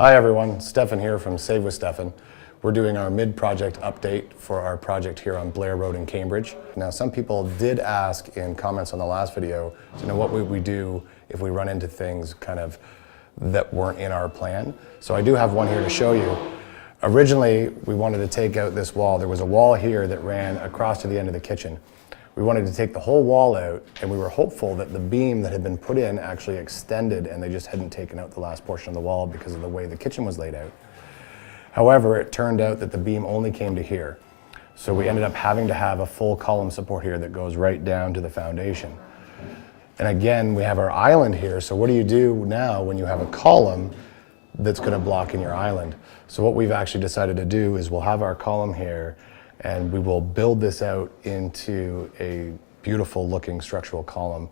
Hi everyone, Stephan here from Save with Stephan. We're doing our mid-project update for our project here on Blair Road in Cambridge. Now some people did ask in comments on the last video to know what would we do if we run into things kind of that weren't in our plan. So I do have one here to show you. Originally we wanted to take out this wall. There was a wall here that ran across to the end of the kitchen. We wanted to take the whole wall out, and we were hopeful that the beam that had been put in actually extended and they just hadn't taken out the last portion of the wall because of the way the kitchen was laid out. However, it turned out that the beam only came to here. So we ended up having to have a full column support here that goes right down to the foundation. And again, we have our island here. So what do you do now when you have a column that's going to block in your island? So what we've actually decided to do is we'll have our column here, and we will build this out into a beautiful looking structural column,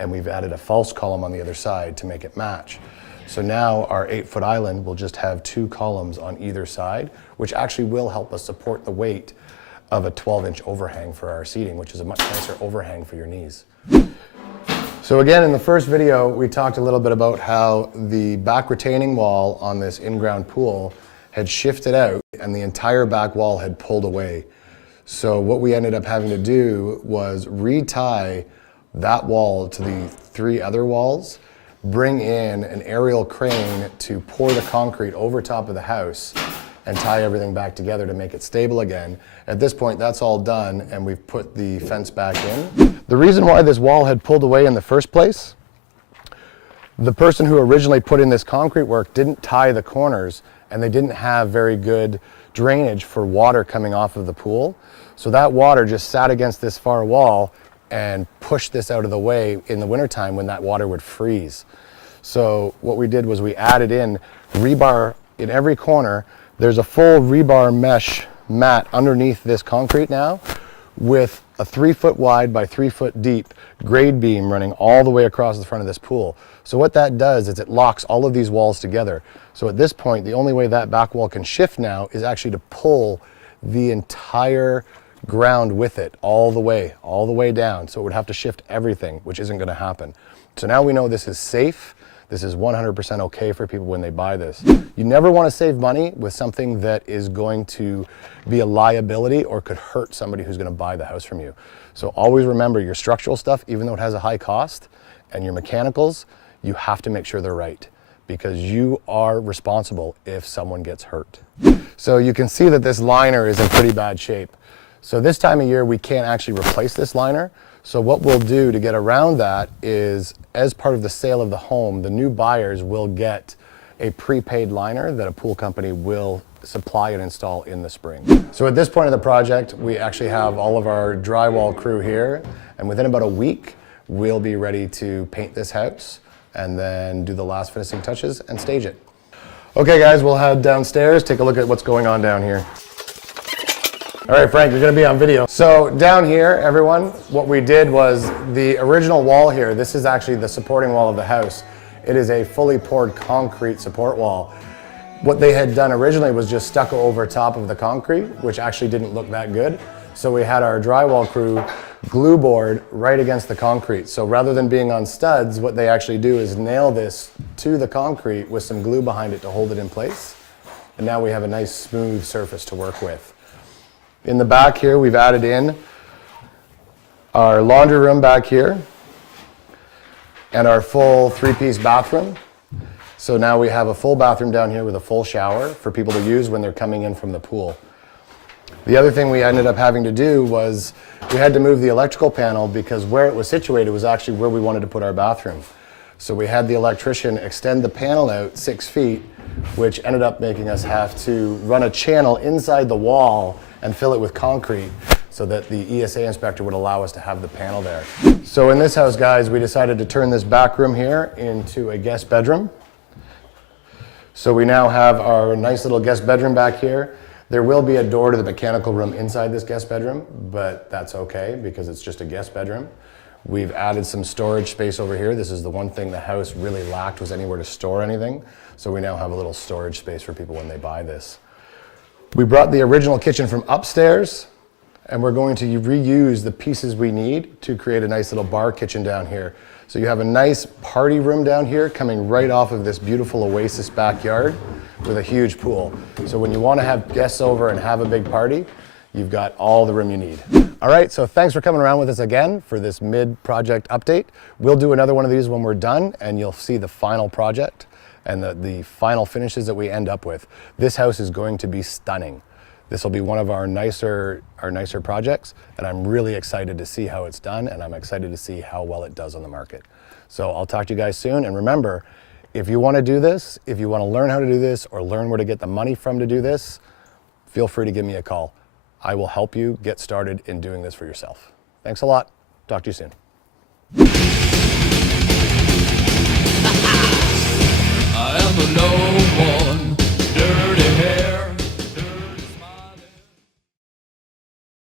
and we've added a false column on the other side to make it match. So now our 8-foot island will just have 2 columns on either side, which actually will help us support the weight of a 12-inch overhang for our seating, which is a much nicer overhang for your knees. So again, in the first video, we talked a little bit about how the back retaining wall on this in-ground pool had shifted out and the entire back wall had pulled away. So what we ended up having to do was retie that wall to the 3 other walls, bring in an aerial crane to pour the concrete over top of the house and tie everything back together to make it stable again. At this point, that's all done, and we've put the fence back in. The reason why this wall had pulled away in the first place, the person who originally put in this concrete work didn't tie the corners, and they didn't have very good drainage for water coming off of the pool. So that water just sat against this far wall and pushed this out of the way in the wintertime when that water would freeze. So what we did was we added in rebar in every corner. There's a full rebar mesh mat underneath this concrete now with a 3-foot wide by 3-foot deep grade beam running all the way across the front of this pool. So what that does is it locks all of these walls together. So at this point, the only way that back wall can shift now is actually to pull the entire ground with it all the way down. So it would have to shift everything, which isn't going to happen. So now we know this is safe. This is 100% okay for people when they buy this. You never want to save money with something that is going to be a liability or could hurt somebody who's going to buy the house from you. So always remember your structural stuff, even though it has a high cost, and your mechanicals, you have to make sure they're right, because you are responsible if someone gets hurt. So you can see that this liner is in pretty bad shape. So this time of year, we can't actually replace this liner. So what we'll do to get around that is, as part of the sale of the home, the new buyers will get a prepaid liner that a pool company will supply and install in the spring. So at this point of the project, we actually have all of our drywall crew here, and within about a week, we'll be ready to paint this house and then do the last finishing touches and stage it. Okay guys, we'll head downstairs, take a look at what's going on down here. All right, Frank, you're gonna be on video. So down here, everyone, what we did was the original wall here, this is actually the supporting wall of the house. It is a fully poured concrete support wall. What they had done originally was just stucco over top of the concrete, which actually didn't look that good. So we had our drywall crew glue board right against the concrete. So rather than being on studs, what they actually do is nail this to the concrete with some glue behind it to hold it in place. And now we have a nice smooth surface to work with. In the back here, we've added in our laundry room back here and our full 3-piece bathroom. So now we have a full bathroom down here with a full shower for people to use when they're coming in from the pool. The other thing we ended up having to do was we had to move the electrical panel because where it was situated was actually where we wanted to put our bathroom. So we had the electrician extend the panel out 6 feet, which ended up making us have to run a channel inside the wall and fill it with concrete so that the ESA inspector would allow us to have the panel there. So in this house, guys, we decided to turn this back room here into a guest bedroom. So we now have our nice little guest bedroom back here. There will be a door to the mechanical room inside this guest bedroom, but that's okay because it's just a guest bedroom. We've added some storage space over here. This is the one thing the house really lacked, was anywhere to store anything. So we now have a little storage space for people when they buy this. We brought the original kitchen from upstairs and we're going to reuse the pieces we need to create a nice little bar kitchen down here. So you have a nice party room down here coming right off of this beautiful oasis backyard with a huge pool. So when you want to have guests over and have a big party, you've got all the room you need. All right, so thanks for coming around with us again for this mid-project update. We'll do another one of these when we're done, and you'll see the final project and the final finishes that we end up with. This house is going to be stunning. This will be one of our nicer projects, and I'm really excited to see how it's done, and I'm excited to see how well it does on the market. So I'll talk to you guys soon, and remember, if you want to do this, if you want to learn how to do this or learn where to get the money from to do this, feel free to give me a call. I will help you get started in doing this for yourself. Thanks a lot. Talk to you soon. I am alone.